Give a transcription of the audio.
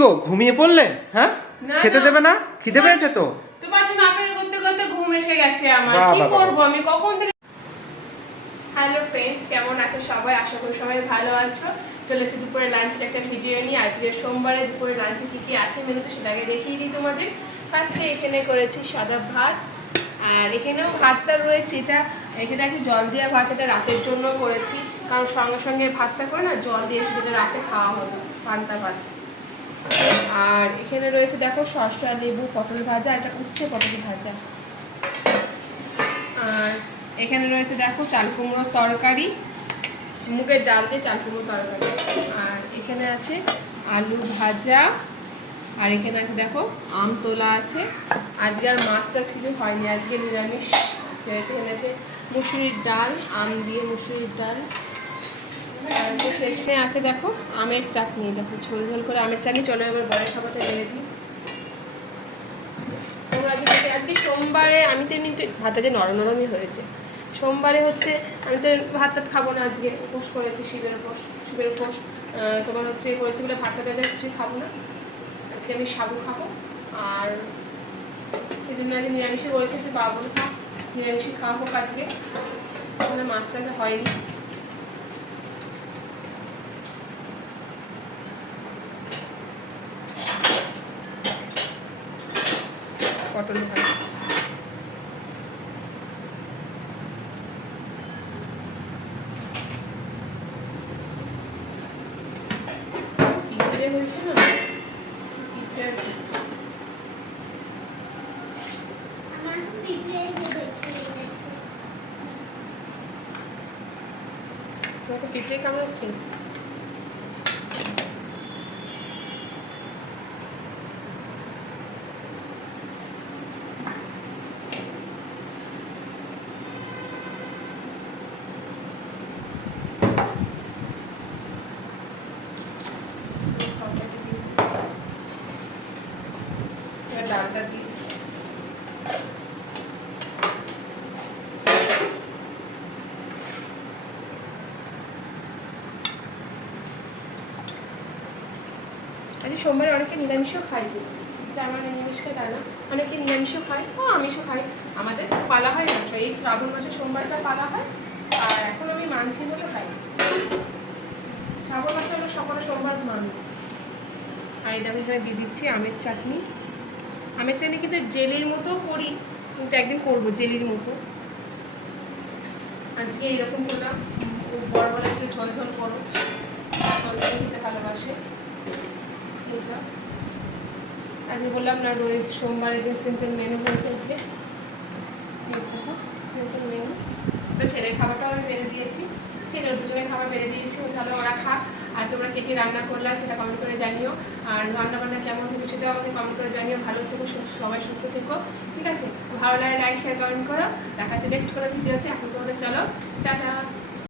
গো ঘুমিয়ে পড়লে? হ্যাঁ, খেতে দেবে না? খিদে পেয়েছে তো? তোমার জন্য অপেক্ষা করতে করতে ঘুম এসে গেছে আমার। কি করব আমি কখন থেকে। হ্যালো ফ্রেন্ডস, কেমন আছো সবাই? আশা করি সবাই ভালো আছো। চলে এসেছি দুপুরে লাঞ্চের একটা ভিডিও নিয়ে। আজকে সোমবারে দুপুরে লাঞ্চে কি কি আছে মেনুতে সেটা আগে দেখিয়ে দিই তোমাদের। ফার্স্টে এখানে করেছি সাদা ভাত, আর এখানেও ভাতটা রয়েছে। এখানে আছে জল দেওয়া ভাত, এটা রাতের জন্য করেছি, কারণ সঙ্গে সঙ্গে ভাতটা করে না জল দিয়ে যেটা রাতে খাওয়া হলো পান্তা ভাত। আর এখানে রয়েছে দেখো শসা, লেবু, পটল ভাজা, এটা উচ্ছে পটল ভাজা। আর এখানে রয়েছে দেখো চাল কুমড়োর তরকারি, মুগের ডাল দিয়ে চাল কুমড়োর তরকারি। আর এখানে আছে আলু ভাজা, আর এখানে আছে দেখো আম তোলা আছে। আজকে আর মাছ টাছ কিছু হয়নি, আজকে নিরামিষ। এখানে আছে মুসুরির ডাল, আম দিয়ে মুসুরির ডাল। আর সেখানে আছে দেখো আমের চাটনি, দেখো ঝোল ঝোল করে আমের চাটনি। চলো এবার বরের খাবারটা বেড়ে দিই। তোমরা আজকে সোমবারে আমি তো এমনি ভাতটা যে নরম নরমই হয়েছে। সোমবারে হচ্ছে আমি তো ভাত টাত খাবো না, আজকে উপোস করেছি, শিবের উপোস। তোমার হচ্ছে করেছি বলে ভাতটা টাতে কিছুই খাবো না, আজকে আমি সাবু খাবো। আর এই জন্য আজকে নিরামিষই করেছি, তুই বাবা বলে খা, নিরামিষই খাওয়া হোক আজকে, তাহলে মাছ টাছ হয়নি। পটল ভাজা, পিঁপড়ে হয়েছে না, তোমাকে পিঁপড়ে কামড়াচ্ছে। ডালটা দিই, আজকে সোমবারে অনেকে নিরামিষও খাই, আমার নিরামিষ খাই তা না, অনেকে নিরামিষও খায় ও আমিষও খাই। আমাদের পালা হয় না, এই শ্রাবণ মাসে সোমবারটা পালা হয়, আর এখন আমি মানছি বলে খাই। শ্রাবণ মাসে আমরা সকলে সোমবার মানি। আর এটা আমি এখানে দিয়ে দিচ্ছি আমের চাটনি। আমের চাটনি কিন্তু জেলির মতো করি, কিন্তু একদিন করবো জেলির মতো। আজকে এইরকম করলাম, বড় বড় একটু ঝোল ঝোল করো, ঝোল ঝোল খেতে ভালোবাসে। আজকে বললাম না সোমবারের দিন সিম্পল মেনু হয়েছে আজকে, সিম্পল মেনু। তো ছেলের খাবারটাও আমি বেড়ে দিয়েছি, ঠিক আছে, দুজনের খাবার বেড়ে দিয়েছি, তাহলে ওরা খাক। আর তোমরা কে কে রান্না করলা সেটা কমেন্ট করে জানিও, আর রান্না বান্না কেমন হয়েছে সেটাও আমাকে কমেন্ট করে জানিও। ভালো থেকো, সবাই সুস্থ থেকো, ঠিক আছে? ভালো লাগে লাইক শেয়ার কমেন্ট করো। দেখা যাচ্ছে নেক্সট কোনো ভিডিওতে। এখন তোমাদের চলো টাটা।